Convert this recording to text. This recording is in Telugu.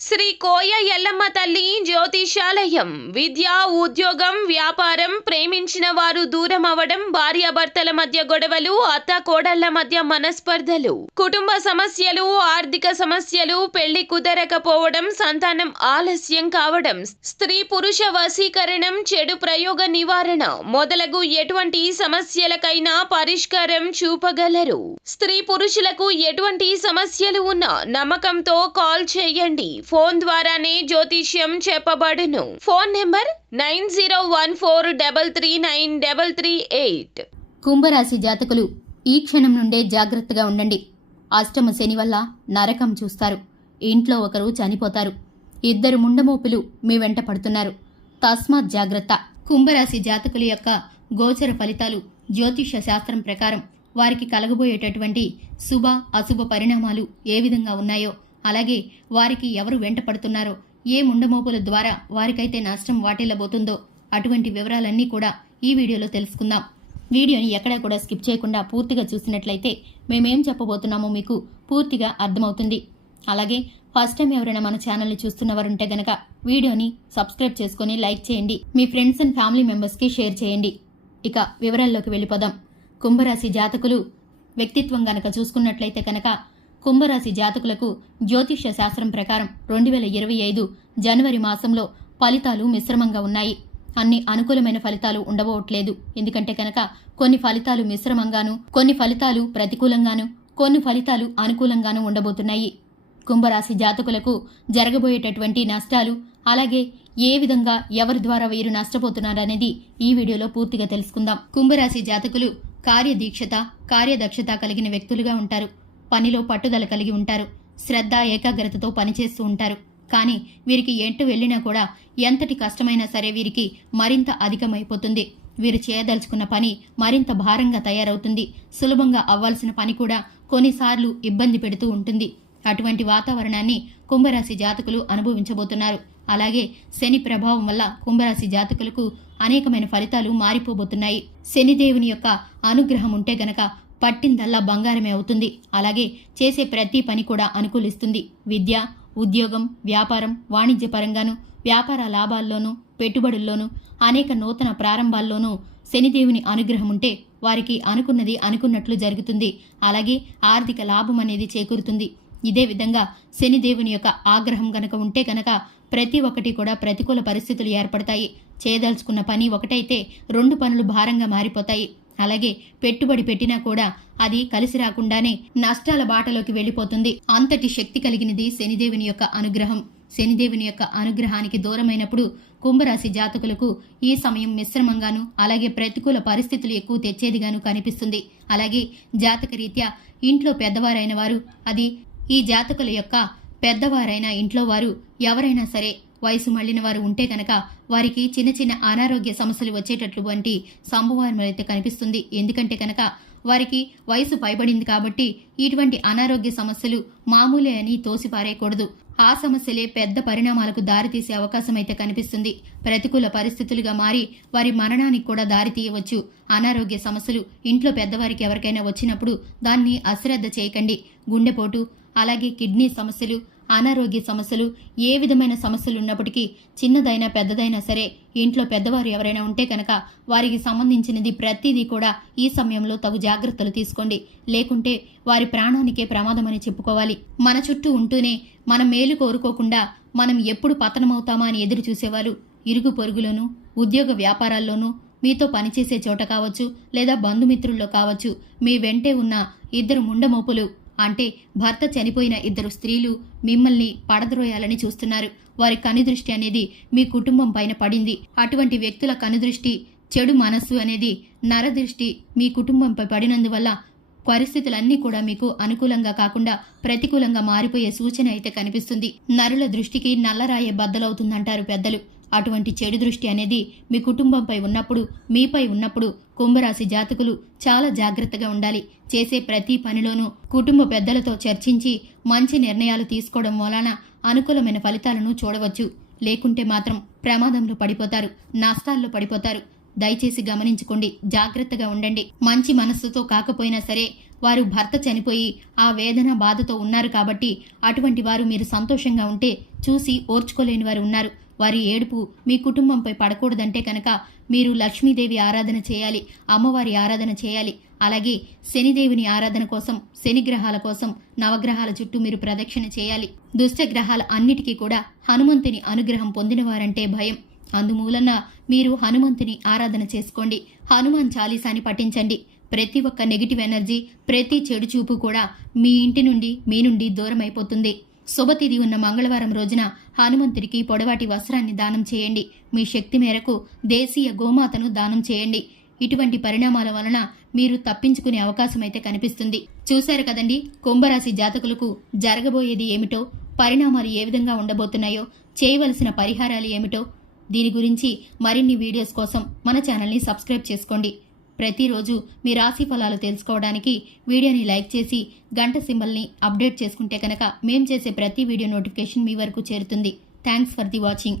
శ్రీ కోయ ఎల్లమ్మ తల్లి జ్యోతిషాలయం. విద్య, ఉద్యోగం, వ్యాపారం, ప్రేమించిన వారు దూరం అవడం, భార్యాభర్తల మధ్య గొడవలు, అత్త కోడళ్ల మధ్య మనస్పర్ధలు, కుటుంబ సమస్యలు, ఆర్థిక సమస్యలు, పెళ్లి కుదరకపోవడం, సంతానం ఆలస్యం కావడం, స్త్రీ పురుష వశీకరణం, చెడు ప్రయోగ నివారణ మొదలగు ఎటువంటి సమస్యలకైనా పరిష్కారం చూపగలరు. స్త్రీ పురుషులకు ఎటువంటి సమస్యలు ఉన్నా నమ్మకంతో కాల్ చేయండి. ఫోన్ ద్వారానే జ్యోతిష్యం చెప్పబడును. Phone number 9014339338. కుంభరాశి జాతకులు ఈ క్షణం నుండే జాగ్రత్తగా ఉండండి. అష్టమ శని వల్ల నరకం చూస్తారు. ఇంట్లో ఒకరు చనిపోతారు. ఇద్దరు ముండమోపులు మీ వెంట పడుతున్నారు. తస్మాత్ జాగ్రత్త. కుంభరాశి జాతకుల యొక్క గోచర ఫలితాలు జ్యోతిష శాస్త్రం ప్రకారం వారికి కలగబోయేటటువంటి శుభ అశుభ పరిణామాలు ఏ విధంగా ఉన్నాయో, అలాగే వారికి ఎవరు వెంట పడుతున్నారో, ఏ ముండమోపుల ద్వారా వారికైతే నష్టం వాటిల్లబోతుందో అటువంటి వివరాలన్నీ కూడా ఈ వీడియోలో తెలుసుకుందాం. వీడియోని ఎక్కడా కూడా స్కిప్ చేయకుండా పూర్తిగా చూసినట్లయితే మేమేం చెప్పబోతున్నామో మీకు పూర్తిగా అర్థమవుతుంది. అలాగే ఫస్ట్ టైం ఎవరైనా మన ఛానల్ని చూస్తున్నవారుంటే గనక వీడియోని సబ్స్క్రైబ్ చేసుకొని లైక్ చేయండి. మీ ఫ్రెండ్స్ అండ్ ఫ్యామిలీ మెంబర్స్కి షేర్ చేయండి. ఇక వివరాల్లోకి వెళ్ళిపోదాం. కుంభరాశి జాతకులు వ్యక్తిత్వం గనక చూసుకున్నట్లయితే కనుక కుంభరాశి జాతకులకు జ్యోతిష శాస్త్రం ప్రకారం 2025 జనవరి మాసంలో ఫలితాలు మిశ్రమంగా ఉన్నాయి. అన్ని అనుకూలమైన ఫలితాలు ఉండబోట్లేదు. ఎందుకంటే కనుక కొన్ని ఫలితాలు మిశ్రమంగాను, కొన్ని ఫలితాలు ప్రతికూలంగాను, కొన్ని ఫలితాలు అనుకూలంగాను ఉండబోతున్నాయి. కుంభరాశి జాతకులకు జరగబోయేటటువంటి నష్టాలు, అలాగే ఏ విధంగా ఎవరి ద్వారా వీరు నష్టపోతున్నారనేది ఈ వీడియోలో పూర్తిగా తెలుసుకుందాం. కుంభరాశి జాతకులు కార్యదీక్షత, కార్యదక్షత కలిగిన వ్యక్తులుగా ఉంటారు. పనిలో పట్టుదల కలిగి ఉంటారు. శ్రద్ధ, ఏకాగ్రతతో పనిచేస్తూ ఉంటారు. కానీ వీరికి ఎటు వెళ్ళినా కూడా ఎంతటి కష్టమైనా సరే వీరికి మరింత అధికమైపోతుంది. వీరు చేయదలుచుకున్న పని మరింత భారంగా తయారవుతుంది. సులభంగా అవ్వాల్సిన పని కూడా కొన్నిసార్లు ఇబ్బంది పెడుతూ ఉంటుంది. అటువంటి వాతావరణాన్ని కుంభరాశి జాతకులు అనుభవించబోతున్నారు. అలాగే శని ప్రభావం వల్ల కుంభరాశి జాతకులకు అనేకమైన ఫలితాలు మారిపోబోతున్నాయి. శనిదేవుని యొక్క అనుగ్రహం ఉంటే గనక పట్టిందల్లా బంగారమే అవుతుంది. అలాగే చేసే ప్రతి పని కూడా అనుకూలిస్తుంది. విద్య, ఉద్యోగం, వ్యాపారం, వాణిజ్యపరంగాను, వ్యాపార లాభాల్లోనూ, పెట్టుబడుల్లోనూ, అనేక నూతన ప్రారంభాల్లోనూ శనిదేవుని అనుగ్రహం ఉంటే వారికి అనుకున్నది అనుకున్నట్లు జరుగుతుంది. అలాగే ఆర్థిక లాభం అనేది చేకూరుతుంది. ఇదే విధంగా శనిదేవుని యొక్క ఆగ్రహం గనక ఉంటే గనక ప్రతి ఒక్కటి కూడా ప్రతికూల పరిస్థితులు ఏర్పడతాయి. చేయదలుచుకున్న పని ఒకటైతే 2 పనులు భారంగా మారిపోతాయి. అలాగే పెట్టుబడి పెట్టినా కూడా అది కలిసి రాకుండానే నష్టాల బాటలోకి వెళ్ళిపోతుంది. అంతటి శక్తి కలిగినది శనిదేవుని యొక్క అనుగ్రహం. శనిదేవుని యొక్క అనుగ్రహానికి దూరమైనప్పుడు కుంభరాశి జాతకులకు ఈ సమయం మిశ్రమంగాను, అలాగే ప్రతికూల పరిస్థితులు ఎక్కువ తెచ్చేదిగాను కనిపిస్తుంది. అలాగే జాతక రీత్యా ఇంట్లో పెద్దవారైన వారు, అది ఈ జాతకుల యొక్క పెద్దవారైన ఇంట్లో వారు ఎవరైనా సరే వయసు మళ్లిన వారు ఉంటే కనుక వారికి చిన్న చిన్న అనారోగ్య సమస్యలు వచ్చేటటువంటి సంభవం అయితే కనిపిస్తుంది. ఎందుకంటే కనుక వారికి వయసు పైబడింది కాబట్టి ఇటువంటి అనారోగ్య సమస్యలు మామూలే అని తోసిపారేయకూడదు. ఆ సమస్యలే పెద్ద పరిణామాలకు దారితీసే అవకాశం అయితే కనిపిస్తుంది. ప్రతికూల పరిస్థితులుగా మారి వారి మరణానికి కూడా దారితీయవచ్చు. అనారోగ్య సమస్యలు ఇంట్లో పెద్దవారికి ఎవరికైనా వచ్చినప్పుడు దాన్ని అశ్రద్ధ చేయకండి. గుండెపోటు, అలాగే కిడ్నీ సమస్యలు, అనారోగ్య సమస్యలు, ఏ విధమైన సమస్యలు ఉన్నప్పటికీ చిన్నదైనా పెద్దదైనా సరే ఇంట్లో పెద్దవారు ఎవరైనా ఉంటే కనుక వారికి సంబంధించినది ప్రతిదీ కూడా ఈ సమయంలో తగు జాగ్రత్తలు తీసుకోండి. లేకుంటే వారి ప్రాణానికే ప్రమాదమని చెప్పుకోవాలి. మన చుట్టూ ఉంటూనే మనం మేలు కోరుకోకుండా మనం ఎప్పుడు పతనమవుతామా అని ఎదురు చూసేవాళ్ళు ఇరుగు పొరుగులోనూ, ఉద్యోగ వ్యాపారాల్లోనూ, మీతో పనిచేసే చోట కావచ్చు, లేదా బంధుమిత్రుల్లో కావచ్చు, మీ వెంటే ఉన్న 2 ముండమోపులు అంటే భర్త చనిపోయిన 2 స్త్రీలు మిమ్మల్ని పడద్రోయాలని చూస్తున్నారు. వారి కనుదృష్టి అనేది మీ కుటుంబం పైన పడింది. అటువంటి వ్యక్తుల కనుదృష్టి, చెడు మనస్సు అనేది నరదృష్టి మీ కుటుంబంపై పడినందువల్ల పరిస్థితులన్నీ కూడా మీకు అనుకూలంగా కాకుండా ప్రతికూలంగా మారిపోయే సూచన అయితే కనిపిస్తుంది. నరుల దృష్టికి నల్లరాయే బద్దలవుతుందంటారు పెద్దలు. అటువంటి చెడు దృష్టి అనేది మీ కుటుంబంపై ఉన్నప్పుడు, మీపై ఉన్నప్పుడు కుంభరాశి జాతకులు చాలా జాగ్రత్తగా ఉండాలి. చేసే ప్రతి పనిలోనూ కుటుంబ పెద్దలతో చర్చించి మంచి నిర్ణయాలు తీసుకోవడం వలన అనుకూలమైన ఫలితాలను చూడవచ్చు. లేకుంటే మాత్రం ప్రమాదంలో పడిపోతారు, నష్టాల్లో పడిపోతారు. దయచేసి గమనించుకోండి, జాగ్రత్తగా ఉండండి. మంచి మనస్సుతో కాకపోయినా సరే వారు భర్త చనిపోయి ఆ వేదన బాధతో ఉన్నారు కాబట్టి అటువంటి వారు మీరు సంతోషంగా ఉంటే చూసి ఓర్చుకోలేని వారు ఉన్నారు. వారి ఏడుపు మీ కుటుంబంపై పడకూడదంటే కనుక మీరు లక్ష్మీదేవి ఆరాధన చేయాలి, అమ్మవారి ఆరాధన చేయాలి. అలాగే శనిదేవుని ఆరాధన కోసం, శనిగ్రహాల కోసం నవగ్రహాల చుట్టూ మీరు ప్రదక్షిణ చేయాలి. దుష్టగ్రహాల అన్నిటికీ కూడా హనుమంతుని అనుగ్రహం పొందినవారంటే భయం. అందుమూలన మీరు హనుమంతుని ఆరాధన చేసుకోండి. హనుమాన్ చాలీసాని పఠించండి. ప్రతి ఒక్క నెగిటివ్ ఎనర్జీ, ప్రతి చెడు చూపు కూడా మీ ఇంటి నుండి, మీ నుండి దూరం అయిపోతుంది. శుభతిథి ఉన్న మంగళవారం రోజున హనుమంతుడికి పొడవాటి వస్త్రాన్ని దానం చేయండి. మీ శక్తి మేరకు దేశీయ గోమాతను దానం చేయండి. ఇటువంటి పరిణామాల వలన మీరు తప్పించుకునే అవకాశం అయితే కనిపిస్తుంది. చూశారు కదండి, కుంభరాశి జాతకులకు జరగబోయేది ఏమిటో, పరిణామాలు ఏ విధంగా ఉండబోతున్నాయో, చేయవలసిన పరిహారాలు ఏమిటో. దీని గురించి మరిన్ని వీడియోస్ కోసం మన ఛానల్ని సబ్స్క్రైబ్ చేసుకోండి. ప్రతిరోజు మీ రాశి ఫలాలు తెలుసుకోవడానికి వీడియోని లైక్ చేసి గంట సింబల్ని అప్డేట్ చేసుకుంటే కనుక మేము చేసే ప్రతి వీడియో నోటిఫికేషన్ మీ వరకు చేరుతుంది. Thanks for the watching.